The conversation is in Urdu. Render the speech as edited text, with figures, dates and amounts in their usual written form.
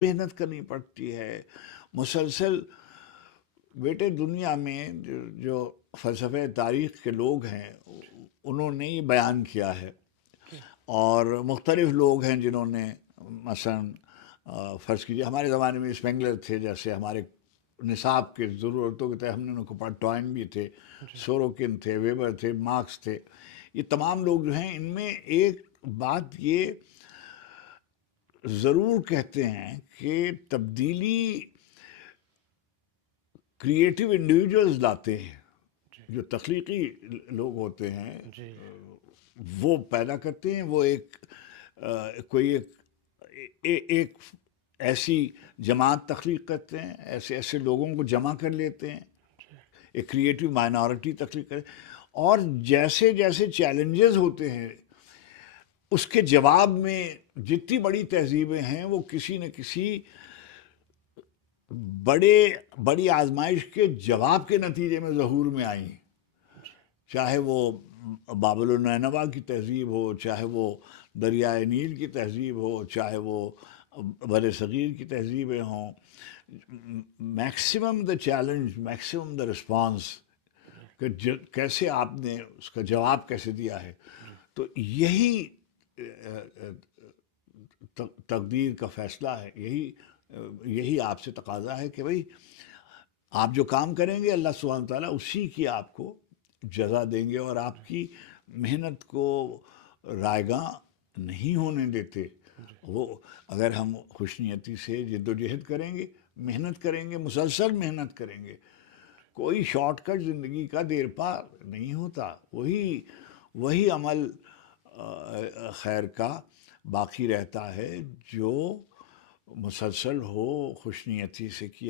محنت کرنی پڑتی ہے مسلسل. بیٹے دنیا میں جو فلسفہ تاریخ کے لوگ ہیں انہوں نے یہ بیان کیا ہے، اور مختلف لوگ ہیں جنہوں نے مثلا فرض کیجیے ہمارے زمانے میں اسپینگلر تھے، جیسے ہمارے نصاب کے ضرورتوں کے تحت ہم نے ان کو پڑھا. ٹوائن بھی تھے، سوروکن تھے، ویبر تھے، مارکس تھے. یہ تمام لوگ جو ہیں ان میں ایک بات یہ ضرور کہتے ہیں کہ تبدیلی کریٹیو انڈیویجولز لاتے ہیں. جو تخلیقی لوگ ہوتے ہیں جی وہ پیدا کرتے ہیں. وہ کوئی ایک ایسی جماعت تخلیق کرتے ہیں، ایسے لوگوں کو جمع کر لیتے ہیں، ایک کریٹیو مائنورٹی تخلیق کرتے ہیں. اور جیسے جیسے چیلنجز ہوتے ہیں اس کے جواب میں جتنی بڑی تہذیبیں ہیں وہ کسی نہ کسی بڑی آزمائش کے جواب کے نتیجے میں ظہور میں آئی. چاہے وہ بابل النینوا کی تہذیب ہو، چاہے وہ دریائے نیل کی تہذیب ہو، چاہے وہ بر صغیر کی تہذیبیں ہوں. Maximum the challenge, maximum the response, کہ کیسے آپ نے اس کا جواب کیسے دیا ہے. تو یہی تقدیر کا فیصلہ ہے، یہی آپ سے تقاضا ہے کہ بھئی آپ جو کام کریں گے اللہ سبحانہ تعالیٰ اسی کی آپ کو جزا دیں گے، اور آپ کی محنت کو رائگاں نہیں ہونے دیتے. وہ اگر ہم خوش نیتی سے جد و جہد کریں گے، محنت کریں گے، مسلسل محنت کریں گے، کوئی شارٹ کٹ زندگی کا دیر پا نہیں ہوتا. وہی عمل خیر کا باقی رہتا ہے جو مسلسل ہو، خوش نیتی سے کیا